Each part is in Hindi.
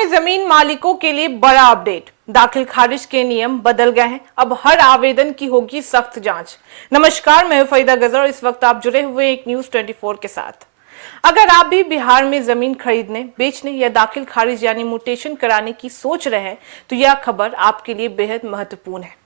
में जमीन मालिकों के लिए बड़ा अपडेट। दाखिल खारिज के नियम बदल गए हैं। अब हर आवेदन की होगी सख्त जांच। नमस्कार, मैं फरीदा गजर और इस वक्त आप जुड़े हुए एक न्यूज 24 के साथ। अगर आप भी बिहार में जमीन खरीदने, बेचने या दाखिल खारिज यानी म्यूटेशन कराने की सोच रहे हैं तो यह खबर आपके लिए बेहद महत्वपूर्ण है।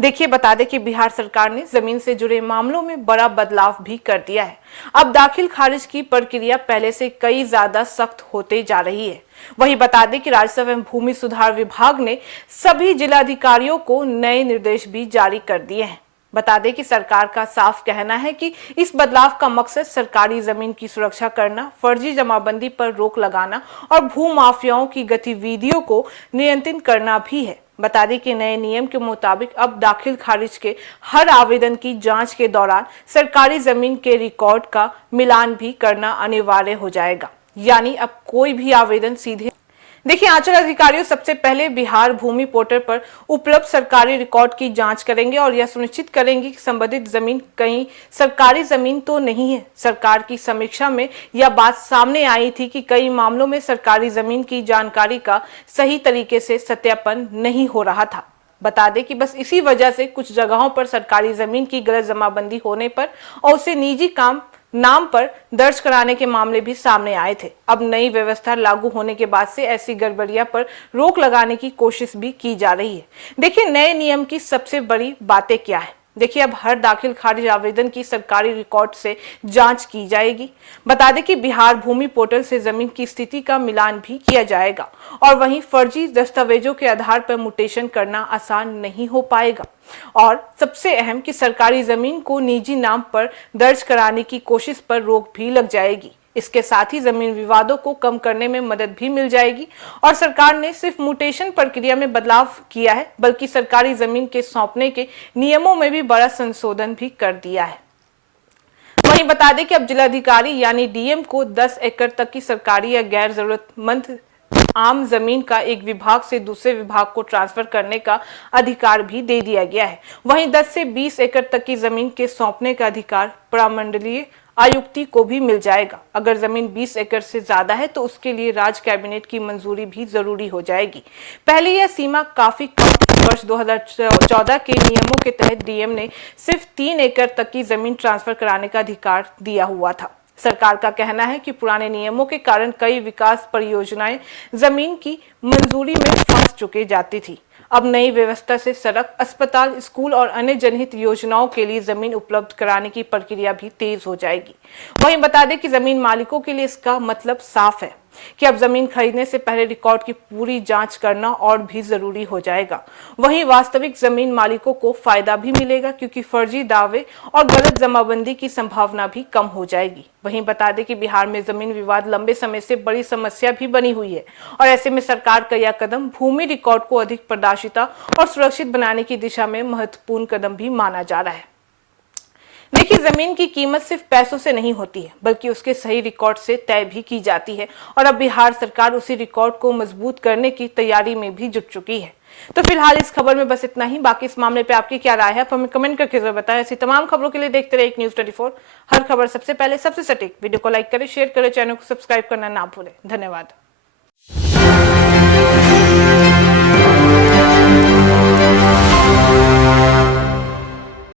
देखिए, बता दें कि बिहार सरकार ने जमीन से जुड़े मामलों में बड़ा बदलाव भी कर दिया है। अब दाखिल खारिज की प्रक्रिया पहले से कई ज्यादा सख्त होते जा रही है। वही बता दें कि राजस्व एवं भूमि सुधार विभाग ने सभी जिलाधिकारियों को नए निर्देश भी जारी कर दिए हैं। बता दें कि सरकार का साफ कहना है कि इस बदलाव का मकसद सरकारी जमीन की सुरक्षा करना, फर्जी जमाबंदी पर रोक लगाना और भू माफियाओं की गतिविधियों को नियंत्रित करना भी है। बता दें कि नए नियम के मुताबिक अब दाखिल खारिज के हर आवेदन की जांच के दौरान सरकारी जमीन के रिकॉर्ड का मिलान भी करना अनिवार्य हो जाएगा। यानी अब कोई भी आवेदन सीधे देखिए, आंचल अधिकारियों सबसे पहले बिहार भूमि पोर्टल पर उपलब्ध सरकारी रिकॉर्ड की जांच करेंगे और यह सुनिश्चित करेंगे कि संबंधित जमीन कहीं सरकारी जमीन तो नहीं है। सरकार की समीक्षा में यह बात सामने आई थी कि कई मामलों में सरकारी जमीन की जानकारी का सही तरीके से सत्यापन नहीं हो रहा था। बता दें कि बस इसी वजह से कुछ जगहों पर सरकारी जमीन की गलत जमाबंदी होने पर और उसे निजी काम नाम पर दर्ज कराने के मामले भी सामने आए थे। अब नई व्यवस्था लागू होने के बाद से ऐसी गड़बड़ियां पर रोक लगाने की कोशिश भी की जा रही है। देखिए, नए नियम की सबसे बड़ी बातें क्या है। देखिए, अब हर दाखिल खारिज आवेदन की सरकारी रिकॉर्ड से जांच की जाएगी। बता दें कि बिहार भूमि पोर्टल से जमीन की स्थिति का मिलान भी किया जाएगा और वहीं फर्जी दस्तावेजों के आधार पर म्यूटेशन करना आसान नहीं हो पाएगा। और सबसे अहम कि सरकारी जमीन को निजी नाम पर दर्ज कराने की कोशिश पर रोक भी लग जाएगी। इसके साथ ही जमीन विवादों को कम करने में मदद भी मिल जाएगी और सरकार ने सिर्फ म्यूटेशन प्रक्रिया में बदलाव किया है, बल्कि सरकारी जमीन के सौंपने के नियमों में भी बड़ा संशोधन भी कर दिया है। वहीं बता दें कि अब जिलाधिकारी यानी डीएम को 10 एकड़ तक की सरकारी या गैर जरूरतमंद आम जमीन का एक विभाग से दूसरे विभाग को ट्रांसफर करने का अधिकार भी दे दिया गया है। वहीं 10 से 20 एकड़ तक की जमीन के सौंपने का अधिकार प्रमंडलीय आयुक्ति को भी मिल जाएगा। अगर जमीन 20 एकड़ से ज्यादा है तो उसके लिए राज्य कैबिनेट की मंजूरी भी जरूरी हो जाएगी। पहले यह सीमा काफी कम थी। वर्ष 2014 के नियमों के तहत डीएम ने सिर्फ 3 एकड़ तक की जमीन ट्रांसफर कराने का अधिकार दिया हुआ था। सरकार का कहना है कि पुराने नियमों के कारण कई विकास परियोजनाएं जमीन की मंजूरी में फंस चुके जाती थी। अब नई व्यवस्था से सड़क, अस्पताल, स्कूल और अन्य जनहित योजनाओं के लिए जमीन उपलब्ध कराने की प्रक्रिया भी तेज हो जाएगी। वहीं बता दें कि जमीन मालिकों के लिए इसका मतलब साफ है कि अब जमीन खरीदने से पहले रिकॉर्ड की पूरी जांच करना और भी जरूरी हो जाएगा। वहीं वास्तविक जमीन मालिकों को फायदा भी मिलेगा क्योंकि फर्जी दावे और गलत जमाबंदी की संभावना भी कम हो जाएगी। वहीं बता दें कि बिहार में जमीन विवाद लंबे समय से बड़ी समस्या भी बनी हुई है और ऐसे में सरकार का यह कदम भूमि रिकॉर्ड को अधिक पारदर्शिता और सुरक्षित बनाने की दिशा में महत्वपूर्ण कदम भी माना जा रहा है। देखिए, जमीन की कीमत सिर्फ पैसों से नहीं होती है, बल्कि उसके सही रिकॉर्ड से तय भी की जाती है और अब बिहार सरकार उसी रिकॉर्ड को मजबूत करने की तैयारी में भी जुट चुकी है। तो फिलहाल इस खबर में बस इतना ही। बाकी इस मामले पे आपकी क्या राय है आप हमें कमेंट करके जरूर बताएं। ऐसी तमाम खबरों के लिए देखते रहिए एक न्यूज 24। हर खबर सबसे पहले, सबसे सटीक। वीडियो को लाइक करें, शेयर करें, चैनल को सब्सक्राइब करना ना भूलें। धन्यवाद।